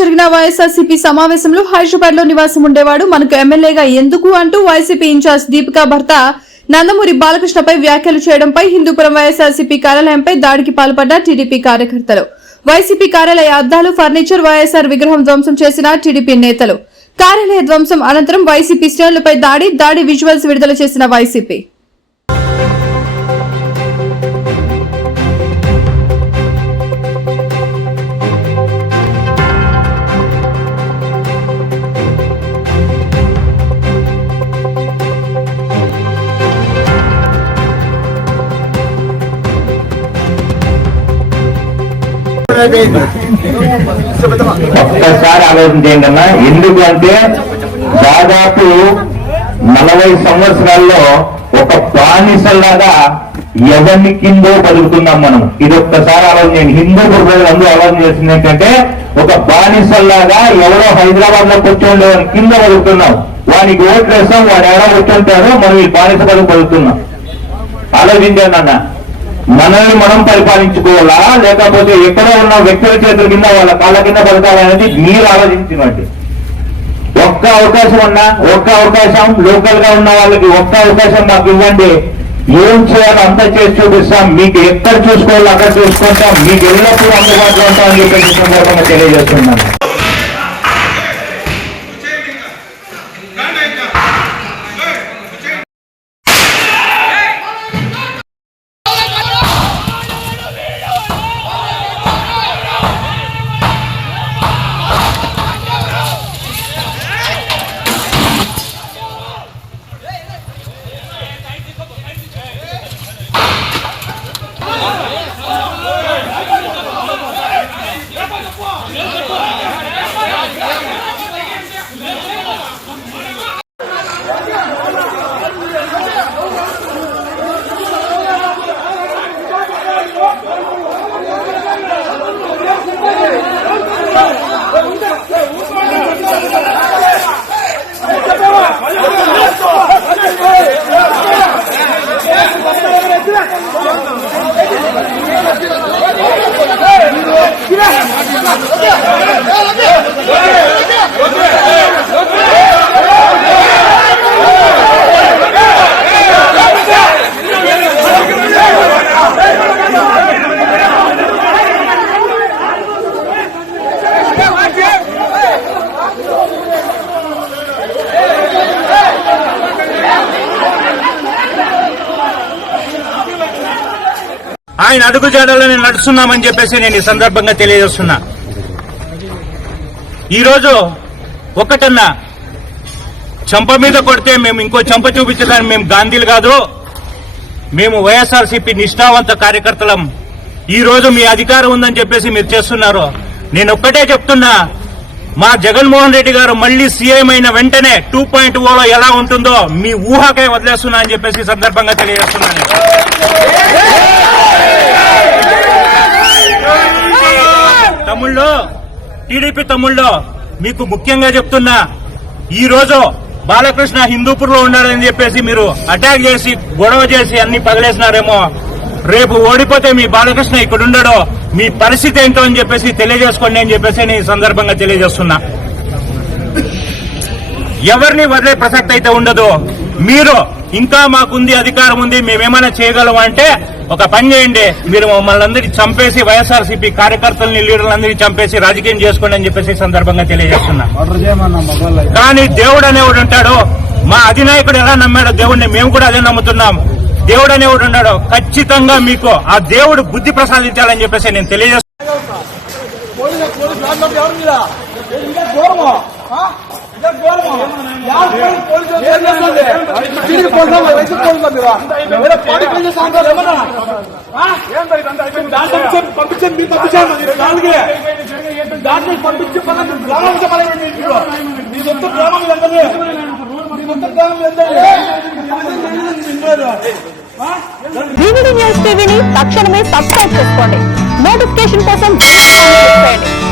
జరిగిన వైఎస్ఆర్సీపీ సమావేశంలో హైదరాబాద్లో నివాసం ఉండేవాడు. మనకు ఎమ్మెల్యేగా ఎందుకు అంటూ వైసీపీ ఇన్ఛార్జ్ దీపికా భర్త నందమూరి బాలకృష్ణపై వ్యాఖ్యలు చేయడంపై హిందూపురం వైఎస్ఆర్సీపీ కార్యాలయంపై దాడికి పాల్పడ్డ టీడీపీ కార్యకర్తలు. వైసీపీ కార్యాలయ అద్దాలు ఫర్నిచర్ వైఎస్ఆర్ విగ్రహం ధ్వంసం చేసిన టీడీపీ నేతలు. కార్యాలయ ధ్వంసం అనంతరం వైసీపీ శ్రేణులపై దాడి దాడి విజువల్స్ విడుదల చేసిన వైసీపీ. ఒక్కసారి ఆలోచన చేయండి అన్న ఎందుకు అంటే దాదాపు నలభై సంవత్సరాల్లో ఒక బానిసలాగా ఎవరిని కిందో బతుకుతున్నాం మనం? ఇది ఒక్కసారి ఆలోచన చేయండి. హిందూ ప్రజలు అందరూ ఆలోచన చేస్తుంది ఏంటంటే ఒక బానిసల్లాగా ఎవరో హైదరాబాద్లో కూర్చోండి వాడిని కింద బతుకుతున్నాం వానికి ఓట్లు వేస్తాం వాడు ఎవరో కూర్చుంటారో మనం ఈ బానిస బతుకు బతుకుతున్నాం ఆలోచించండి అన్న. మనల్ని మనం పరిపాలించుకోవాలా? లేకపోతే ఎక్కడో ఉన్న వ్యక్తుల చేతుల కింద వాళ్ళ కాళ్ళ కింద పడతామనేది మీరు ఆలోచించినట్టు ఒక్క అవకాశం ఉన్నా ఒక్క అవకాశం లోకల్గా ఉన్న వాళ్ళకి ఒక్క అవకాశం మాకు ఇవ్వండి. ఏం చేయాలో అంత చేసి చూపిస్తాం. మీకు ఎక్కడ చూసుకోవాలో అక్కడ చూసుకుంటాం. మీకు ఎల్లప్పుడూ అందుబాటులో ఉంటామని చెప్పి సందర్భంగా తెలియజేస్తున్నాను. 야, ఆయన అడుగు జాడలోనే నడుస్తున్నామని చెప్పేసి నేను ఈ సందర్భంగా తెలియజేస్తున్నా. ఈరోజు ఒకటన్నా చంప మీద కొడితే మేము ఇంకో చంప చూపించడానికి మేము గాంధీలు కాదు. మేము వైఎస్ఆర్సీపీ నిష్ఠావంత కార్యకర్తలం. ఈరోజు మీ అధికారం ఉందని చెప్పేసి మీరు చేస్తున్నారు. నేను ఒక్కటే చెప్తున్నా మా జగన్మోహన్ రెడ్డి గారు మళ్ళీ సీఎం అయిన వెంటనే టూ పాయింట్ ఓలో ఎలా ఉంటుందో మీ ఊహకే వదిలేస్తున్నా అని చెప్పేసి సందర్భంగా తెలియజేస్తున్నాను తమ్ముళ్ళు టీడీపీ తమ్ముళ్ళు మీకు ముఖ్యంగా చెప్తున్నా ఈ రోజు బాలకృష్ణ హిందూపూర్లో ఉన్నాడని చెప్పేసి మీరు అటాక్ చేసి గొడవ చేసి అన్ని పగలేసినారేమో. రేపు ఓడిపోతే మీ బాలకృష్ణ ఇక్కడ ఉండడో. మీ పరిస్థితి ఏంటో అని చెప్పేసి తెలియజేసుకోండి అని చెప్పేసి నేను సందర్భంగా తెలియజేస్తున్నా. ఎవరిని వదిలే ప్రసక్తి అయితే ఉండదు. మీరు ఇంకా మాకుంది అధికారం ఉంది మేమేమైనా చేయగలం అంటే ఒక పని చేయండి. మీరు మమ్మల్ని అందరినీ చంపేసి వైఎస్ఆర్సీపీ కార్యకర్తల్ని లీడర్లందరినీ చంపేసి రాజకీయం చేసుకోండి అని చెప్పేసి సందర్భంగా తెలియజేస్తున్నా. కానీ దేవుడు అనేవాడు ఉంటాడు. మా అధినాయకుడు ఎలా నమ్మాడో దేవుడిని మేము కూడా అదే నమ్ముతున్నాం. దేవుడు అనేవాడు ఉన్నాడు. ఖచ్చితంగా మీకు ఆ దేవుడు బుద్ధి ప్రసాదించాలని చెప్పేసి నేను తెలియజేస్తున్నాను పోలీసు పంపించండి, మీరు పంపించాను దానికి దాంట్లో పని మీ సొంత గ్రామం మీ సొంత గ్రామం న్యూస్ టీవీని తక్షణమే సబ్స్క్రైబ్ చేసుకోండి. నోటిఫికేషన్ కోసం